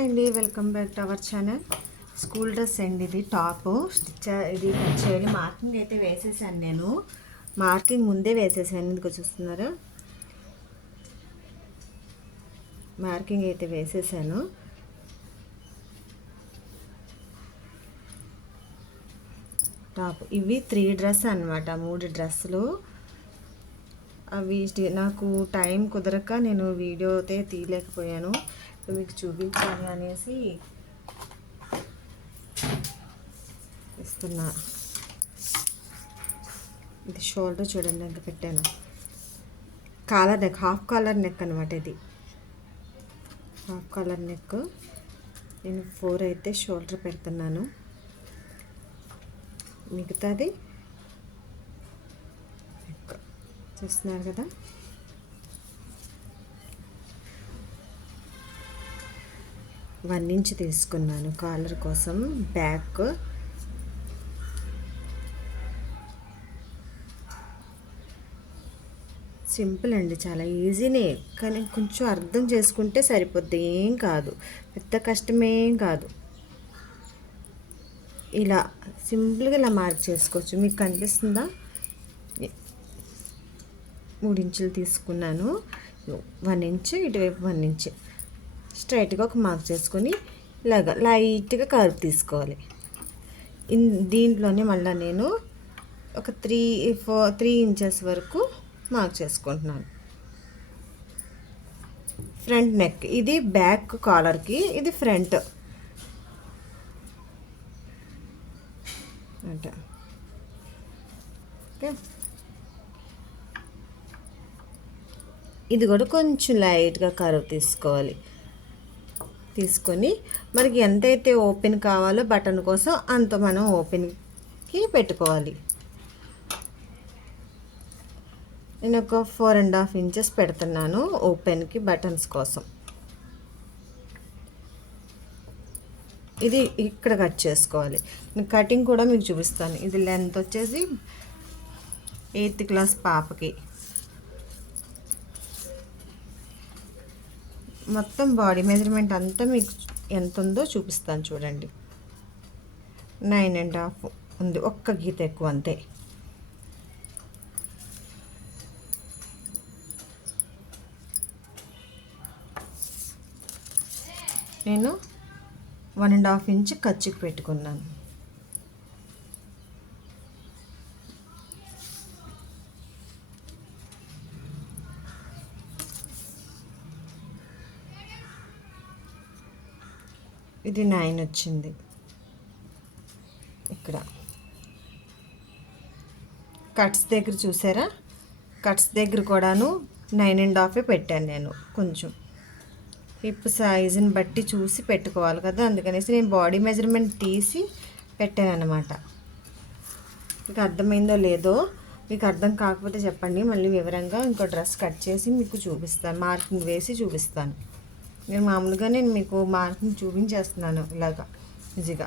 అండి welcome back to our channel. School dress అండి ఇది టాప్. స్టిచ్ ఇది కట్ చేయాలి. మార్కింగ్ అయితే వేసేసాను నేను. మార్కింగ్ ముందే వేసేసాను. ఎందుకు చూస్తున్నారు. మార్కింగ్ అయితే వేసేసాను. టాప్. ఇవి త్రీ డ్రెస్ అన్నమాట మూడు డ్రెస్సులు. అవి నాకు టైం కుదరక నేను వీడియో అయితే తీయలేకపోయాను. సో మీకు చూపించాలి అనేసి ఇస్తున్నా. ఇది షోల్డర్ చూడండి ఎంత పెట్టాను. Collar neck half collar neck అనమాట ఇది. హాఫ్ కాలర్ నెక్ నేను ఫోర్ అయితే షోల్డర్ పెడుతున్నాను. మిగతాది నెక్ చూస్తున్నారు కదా? వన్ ఇంచ్ తీసుకున్నాను కాలర్ కోసం బ్యాక్. సింపుల్ అండి చాలా ఈజీనే కానీ కొంచెం అర్థం చేసుకుంటే సరిపోద్ది ఏం కాదు. పెద్ద కష్టమేం కాదు. ఇలా సింపుల్గా ఇలా మార్క్ చేసుకోవచ్చు. మీకు కనిపిస్తుందా? మూడు ఇంచులు తీసుకున్నాను. వన్ ఇంచ్ ఇటువైపు వన్ ఇంచ్. స్ట్రైట్గా ఒక మార్క్ చేసుకొని ఇలాగ లైట్గా కర్వ్ తీసుకోవాలి. ఇన్ దీంట్లోనే మళ్ళీ నేను ఒక త్రీ ఫోర్ త్రీ ఇంచెస్ వరకు మార్క్ చేసుకుంటున్నాను. ఫ్రంట్ నెక్ ఇది బ్యాక్ కాలర్కి ఇది ఫ్రంట్. అంట. ఓకే. ఇది కూడా కొంచెం లైట్గా కరువు తీసుకోవాలి. తీసుకొని మనకి ఎంతైతే ఓపెన్ కావాలో బటన్ కోసం అంత మనం ఓపెన్కి పెట్టుకోవాలి. నేను ఒక ఫోర్ అండ్ హాఫ్ ఇంచెస్ పెడుతున్నాను ఓపెన్కి బటన్స్ కోసం. ఇది ఇక్కడ కట్ చేసుకోవాలి. నేను కటింగ్ కూడా మీకు చూపిస్తాను. ఇది లెంత్ వచ్చేసి ఎయిత్ క్లాస్ పాపకి. మొత్తం బాడీ మెజర్మెంట్ అంతా మీకు ఎంత ఉందో చూపిస్తాను చూడండి. నైన్ అండ్ హాఫ్ ఉంది. ఒక్క గీత ఎక్కువ అంతే. నేను వన్ అండ్ హాఫ్ ఇంచ్ ఖర్చుకి పెట్టుకున్నాను. ఇది నైన్ వచ్చింది. ఇక్కడ. కట్స్ దగ్గర చూసారా? కట్స్ దగ్గర కూడాను నైన్ అండ్ హాఫే పెట్టాను నేను కొంచెం. హిప్ సైజుని బట్టి చూసి పెట్టుకోవాలి కదా అందుకనేసి నేను బాడీ మెజర్మెంట్ తీసి పెట్టాను అనమాట మీకు అర్థమైందో లేదో మీకు అర్థం కాకపోతే చెప్పండి మళ్ళీ వివరంగా ఇంకో డ్రెస్ కట్ చేసి మీకు చూపిస్తాను మార్కింగ్ వేసి చూపిస్తాను. నేను మామూలుగా నేను మీకు మార్కింగ్ చూపించేస్తున్నాను ఇలాగా ఈజీగా.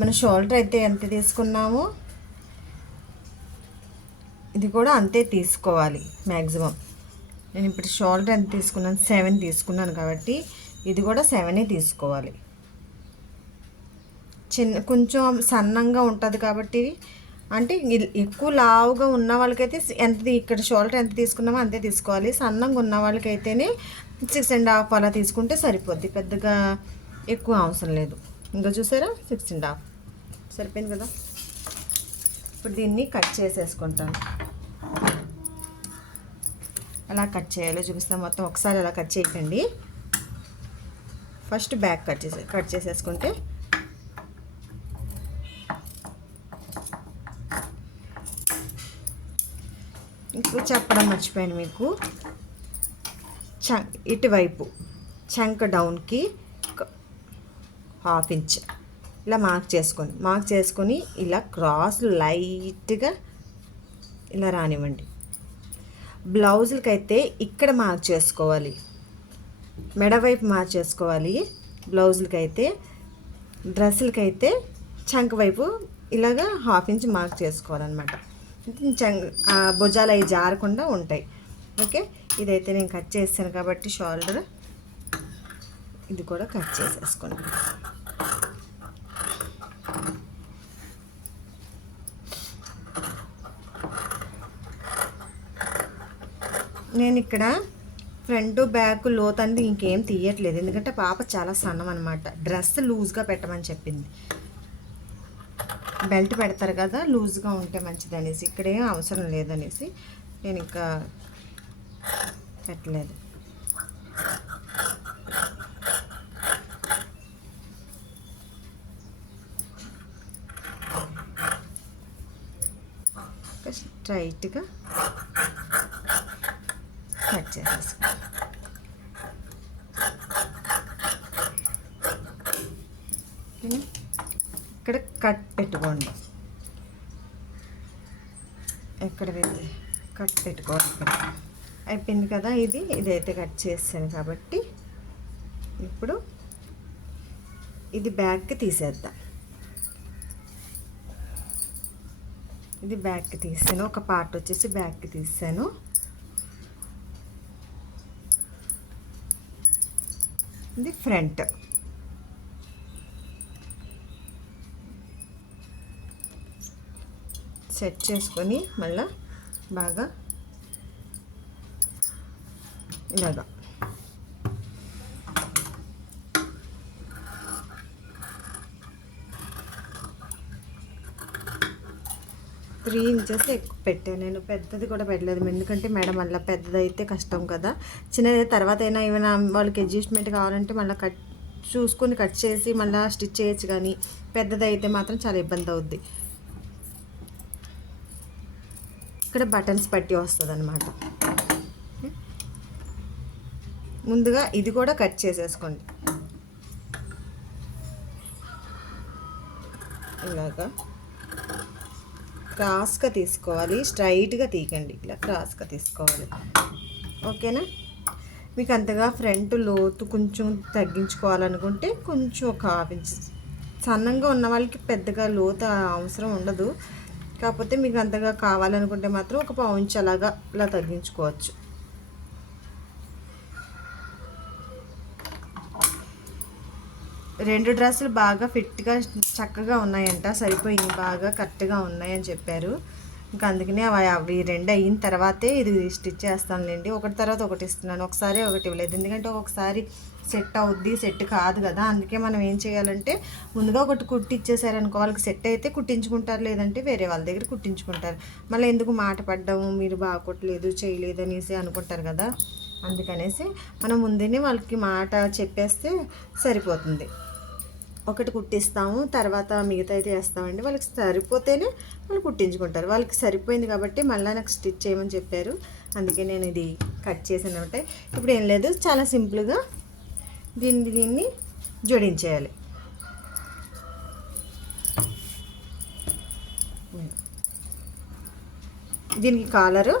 మన షోల్డర్ అయితే ఎంత తీసుకున్నామో? ఇది కూడా అంతే తీసుకోవాలి మ్యాక్సిమం నేను ఇప్పుడు షోల్డర్ ఎంత తీసుకున్నాను? సెవెన్ తీసుకున్నాను కాబట్టి ఇది కూడా సెవెనే తీసుకోవాలి. చిన్న కొంచెం సన్నంగా ఉంటుంది కాబట్టి అంటే ఎక్కువ లావుగా ఉన్న వాళ్ళకైతే ఎంత ఇక్కడ షోల్డర్ ఎంత తీసుకున్నామో అంతే తీసుకోవాలి. సన్నంగా ఉన్న వాళ్ళకైతేనే సిక్స్ అండ్ హాఫ్ అలా తీసుకుంటే సరిపోద్ది. పెద్దగా ఎక్కువ అవసరం లేదు. ఇంకా చూసారా? Six and half. సరిపోయింది కదా? ఇప్పుడు దీన్ని కట్ చేసేసుకుంటాను. ఎలా కట్ చేయాలో చూపిస్తాను మొత్తం ఒకసారి అలా కట్ చేయకండి. ఫస్ట్ బ్యాక్ కట్ చేసే కట్ చేసేసుకుంటే ఇప్పుడు చెప్పడం మర్చిపోయాను మీకు. చంక్ ఇటువైపు చంక్ డౌన్కి హాఫ్ ఇంచ్. ఇలా మార్క్ చేసుకోండి మార్క్ చేసుకొని ఇలా క్రాస్ లైట్గా ఇలా రానివ్వండి. బ్లౌజులకి అయితే ఇక్కడ మార్క్ చేసుకోవాలి. మెడవైపు మార్క్ చేసుకోవాలి. బ్లౌజులకి అయితే డ్రెస్సులకి అయితే చంక వైపు ఇలాగా హాఫ్ ఇంచ్ మార్క్ చేసుకోవాలన్నమాట. చంక్ భుజాలు అవి జారకుండా ఉంటాయి. ఓకే? ఇదైతే నేను కట్ చేస్తాను కాబట్టి షోల్డర్ ఇది కూడా కట్ చేసేసుకోండి. నేను ఇక్కడ ఫ్రంట్ బ్యాక్ లోత్ అనేది ఇంకేం తీయట్లేదు. ఎందుకంటే పాప చాలా సన్నం అనమాట డ్రెస్ లూజ్గా పెట్టమని చెప్పింది. బెల్ట్ పెడతారు కదా లూజ్గా ఉంటే మంచిది అనేసి ఇక్కడ ఏం అవసరం లేదనేసి నేను ఇంకా పెట్టలేదు. స్ట్రైట్గా కట్ చేసేసి ఇక్కడ కట్ పెట్టుకోండి. ఎక్కడ వెళ్ళి కట్ పెట్టుకోవాలి ఇక్కడ. అయిపోయింది కదా ఇది. ఇదైతే కట్ చేసాను కాబట్టి ఇప్పుడు ఇది బ్యాగ్కి తీసేద్దాం. ఇది బ్యాగ్కి తీసాను. ఒక పార్ట్ వచ్చేసి బ్యాగ్కి తీసాను. ఇది ఫ్రంట్. సెట్ చేసుకొని మళ్ళా బాగా ఇలాగా త్రీ ఇంచెస్ ఎక్కువ పెట్టాను నేను పెద్దది కూడా పెట్టలేదు. ఎందుకంటే మేడం మళ్ళీ పెద్దదైతే కష్టం కదా. చిన్నది తర్వాత అయినా ఏమైనా వాళ్ళకి అడ్జస్ట్మెంట్ కావాలంటే మళ్ళీ కట్ చూసుకొని కట్ చేసి మళ్ళీ స్టిచ్ చేయొచ్చు కానీ పెద్దది అయితే మాత్రం చాలా ఇబ్బంది అవుద్ది. ఇక్కడ బటన్స్ పట్టి వస్తుంది అనమాట ముందుగా ఇది కూడా కట్ చేసేసుకోండి. ఇలాగా క్రాస్గా తీసుకోవాలి స్ట్రైట్గా తీయకండి. ఇలా క్రాస్గా తీసుకోవాలి. ఓకేనా? మీకు అంతగా ఫ్రంట్ లోతు కొంచెం తగ్గించుకోవాలనుకుంటే కొంచెం ఒక హాఫ్ ఇంచ్. సన్నంగా ఉన్న వాళ్ళకి పెద్దగా లోతు అవసరం ఉండదు. కాకపోతే మీకు అంతగా కావాలనుకుంటే మాత్రం ఒక పావు ఇంచ్ అలాగా ఇలా తగ్గించుకోవచ్చు. రెండు డ్రెస్సులు బాగా ఫిట్గా చక్కగా ఉన్నాయంట సరిపోయింది బాగా కరెక్ట్గా ఉన్నాయని చెప్పారు. ఇంకా అందుకనే అవి అవి రెండు అయిన తర్వాతే ఇది స్టిచ్ చేస్తానులేండి. ఒకటి తర్వాత ఒకటి ఇస్తున్నాను. ఒకసారి ఒకటి ఇవ్వలేదు. ఎందుకంటే ఒక్కొక్కసారి సెట్ అవుద్ది సెట్ కాదు కదా. అందుకే మనం ఏం చేయాలంటే ముందుగా ఒకటి కుట్టి ఇచ్చేసారనుకో వాళ్ళకి సెట్ అయితే కుట్టించుకుంటారు. లేదంటే వేరే వాళ్ళ దగ్గర కుట్టించుకుంటారు. మళ్ళీ ఎందుకు మాట పడ్డాము మీరు బాగొట్టలేదు చేయలేదు అనేసి అనుకుంటారు కదా. అందుకనేసి మనం ముందునే వాళ్ళకి మాట చెప్పేస్తే సరిపోతుంది. ఒకటి కుట్టిస్తాము తర్వాత మిగతా అయితే వేస్తామండి. వాళ్ళకి సరిపోతేనే వాళ్ళు కుట్టించుకుంటారు. వాళ్ళకి సరిపోయింది కాబట్టి మళ్ళీ నాకు స్టిచ్ చేయమని చెప్పారు. అందుకే నేను ఇది కట్ చేసాను అనమాట ఇప్పుడు ఏం లేదు చాలా సింపుల్గా దీన్ని దీన్ని జోడించేయాలి. దీనికి కాలరు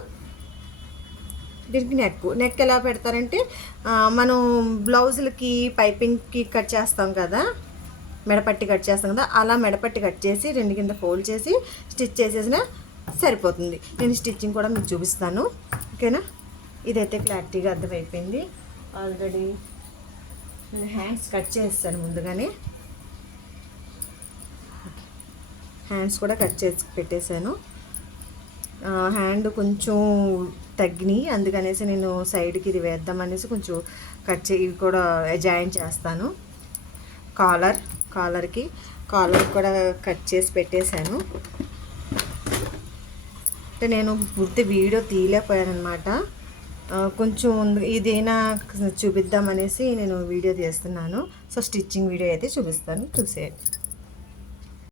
దీనికి నెక్ నెక్ ఎలా పెడతారంటే మనం బ్లౌజులకి పైపింగ్కి కట్ చేస్తాం కదా మెడపట్టి కట్ చేస్తాం కదా అలా మెడపట్టి కట్ చేసి రెండు కింద ఫోల్డ్ చేసి స్టిచ్ చేసేసిన సరిపోతుంది. నేను స్టిచ్చింగ్ కూడా మీకు చూపిస్తాను. ఓకేనా? ఇదైతే క్లారిటీగా అర్థమైపోయింది. ఆల్రెడీ నేను హ్యాండ్స్ కట్ చేస్తాను ముందుగానే. హ్యాండ్స్ కూడా కట్ చేసి పెట్టేశాను. హ్యాండ్ కొంచెం తగ్గినాయి అందుకనేసి నేను సైడ్కి ఇది వేద్దామనేసి కొంచెం కట్ చే ఇవి కూడా జాయిన్ చేస్తాను. కాలర్ కాలర్కి కాలర్ కూడా కట్ చేసి పెట్టేశాను. అంటే నేను పూర్తి వీడియో తీయలేకపోయాను అనమాట కొంచెం ఉంది- ఇదైనా చూపిద్దామనేసి నేను వీడియో తీస్తున్నాను. సో స్టిచ్చింగ్ వీడియో అయితే చూపిస్తాను. చూసేయండి.